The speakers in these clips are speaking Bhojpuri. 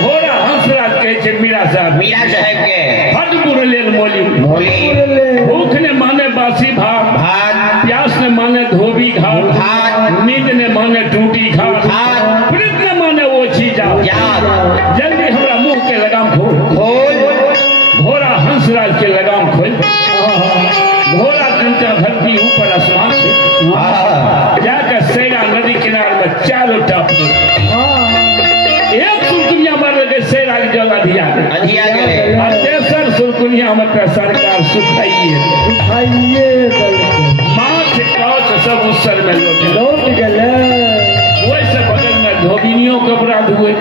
घोड़ा हंसराज कहे छे मीरा साहब के फट मुरलेल मोली भूख ने माने बासी भात प्यास ने माने धोबी घाट नींद ने माने टूटी घाट प्रीत ने माने ओछी जात जल्दी हमरा मुंह के लगाम खोल घोड़ा हंसराज के लगाम खोल घोड़ा कंचा धरती ऊपर आसमान से जाकर सैरा नदी किनारे में चारों टाप एक सुरकुनिया मार लगे सैरा की जल अधिया और तेसर सुरकुनिया मतलब सरकार सुखाइए माछ काछ सब उस सर में लौट गए वैसे बगल में धोबिनियों के अपराध हुए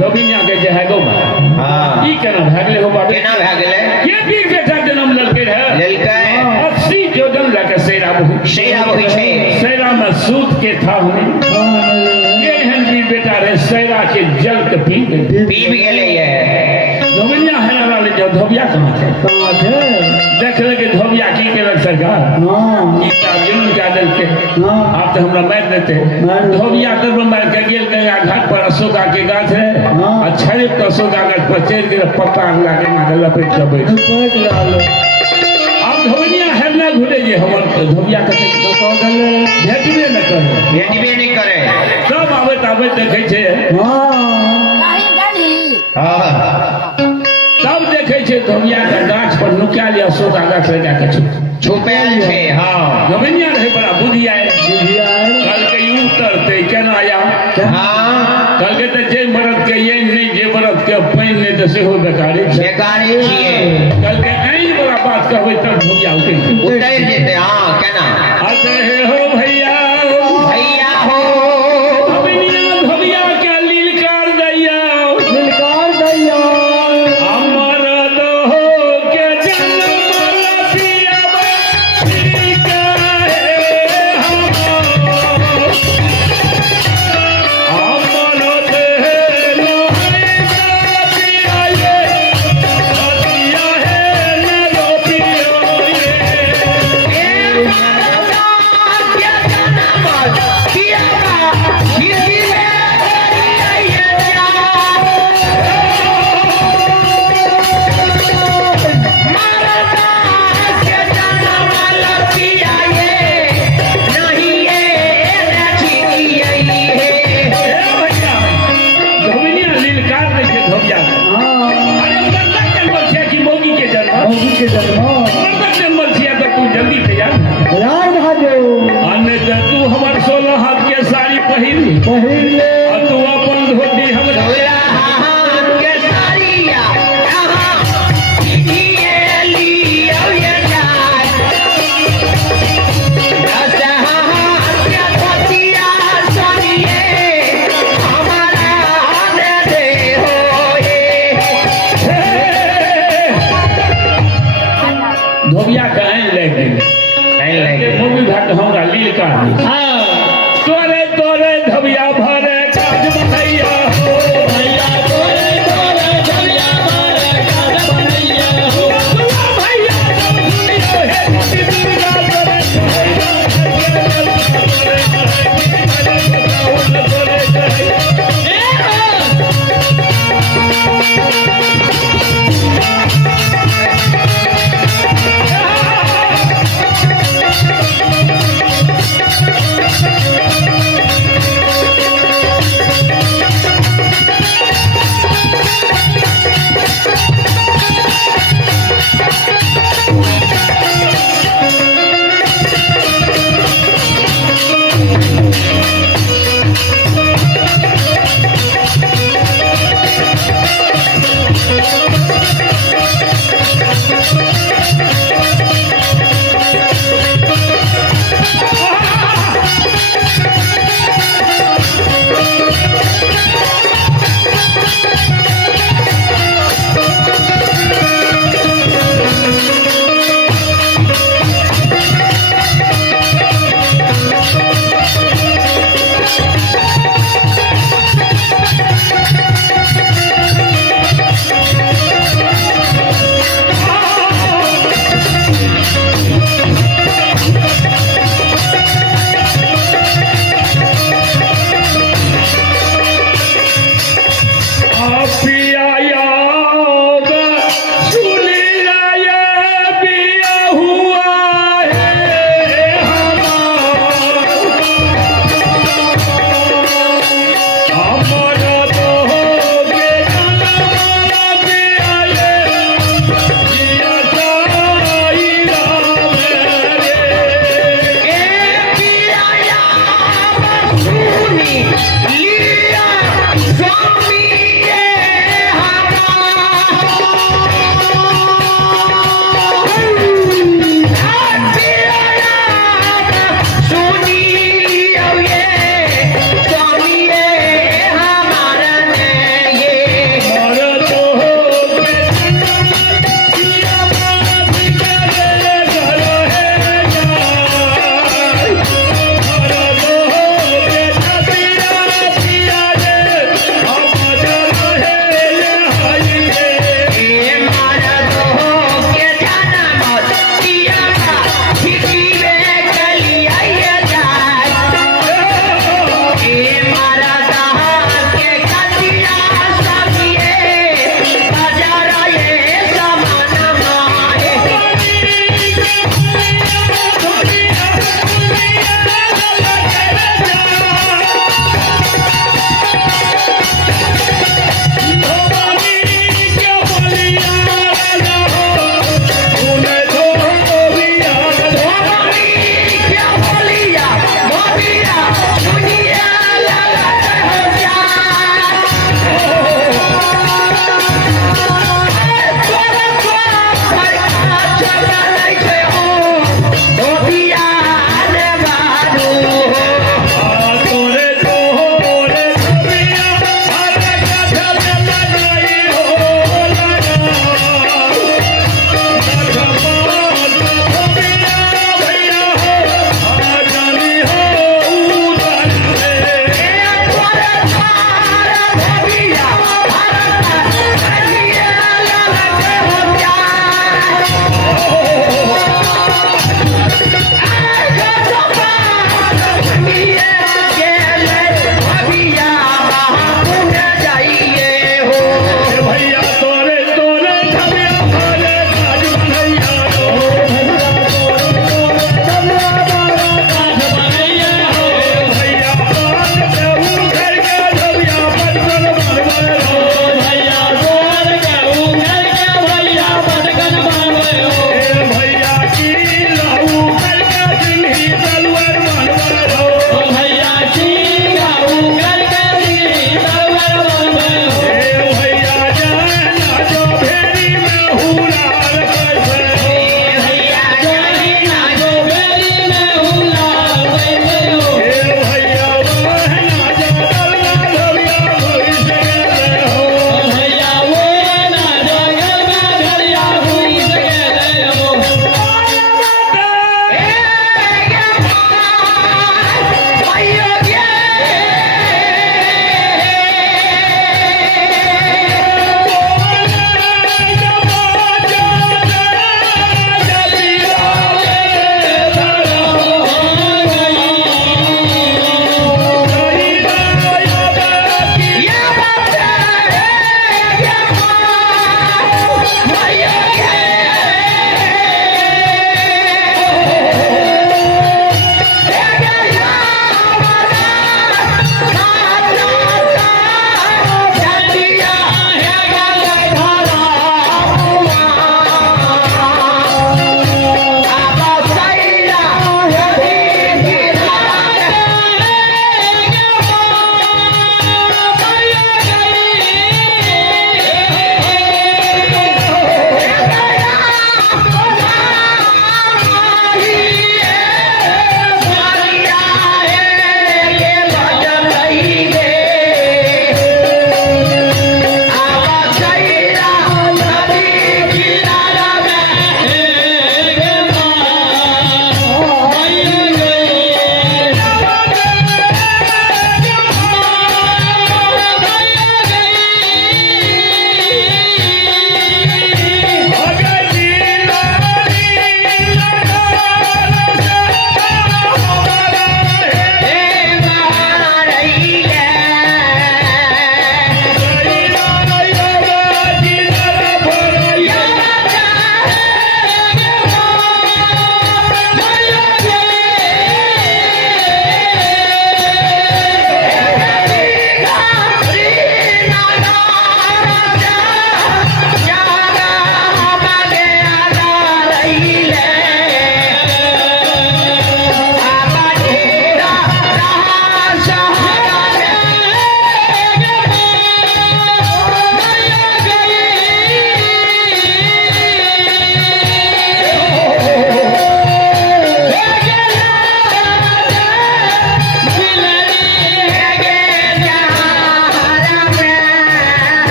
धोबिनिया के जहे गो ई केना भागले हो बाबू केना भागले के बीर बेटा जन्म ललके है 80 जोजन लगे सैरा बही छे सैरा में सूत के था हमें ये हन बीर बेटा रे सैरा के जल के पी गेले ये धोबिनिया है वाले जो धोबिया कहां है देख लगे धोबिया की केलक सरकार इतना जुल्म का दल के आप तो हमरा मार देते धोबिया कर मार के गेल गंगा घाट पर अशोका के गाछ है अच्छा रे तो अशोका गाछ पर चढ़ के पत्ता लागे ना लपेट के बैठ अब धोबिया है ना घुरे जे हमर धोबिया कते भेटबे न करे सब आबे देखे छे तब देखे छे धोबिया के गाछ पर नुकायल अशोका गाछ लगा के छुपायल छे धोबिया रहे बड़ा बुद्धिया कल के उतरते केना आया कल के तो जे मरद के ये नहीं जे मरद के पानी नहीं तो सेहो बेकारी छिए कल के ऐन बड़ा बात कहबै तब धोबिया उतर जेते केना अते हो भैया हो धोबिया के लीलकार दैया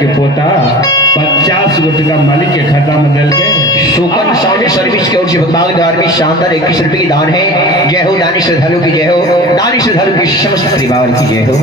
के पोता 50 गो टका मालिक के खाता में दिल के सुपन साउंड सर्विस के ओर से भगवान द्वार में शानदार 21 रुपए की दान है। जय हो दानी श्रद्धालु की जय हो, दानी श्रद्धालु की समस्त परिवार की जय हो।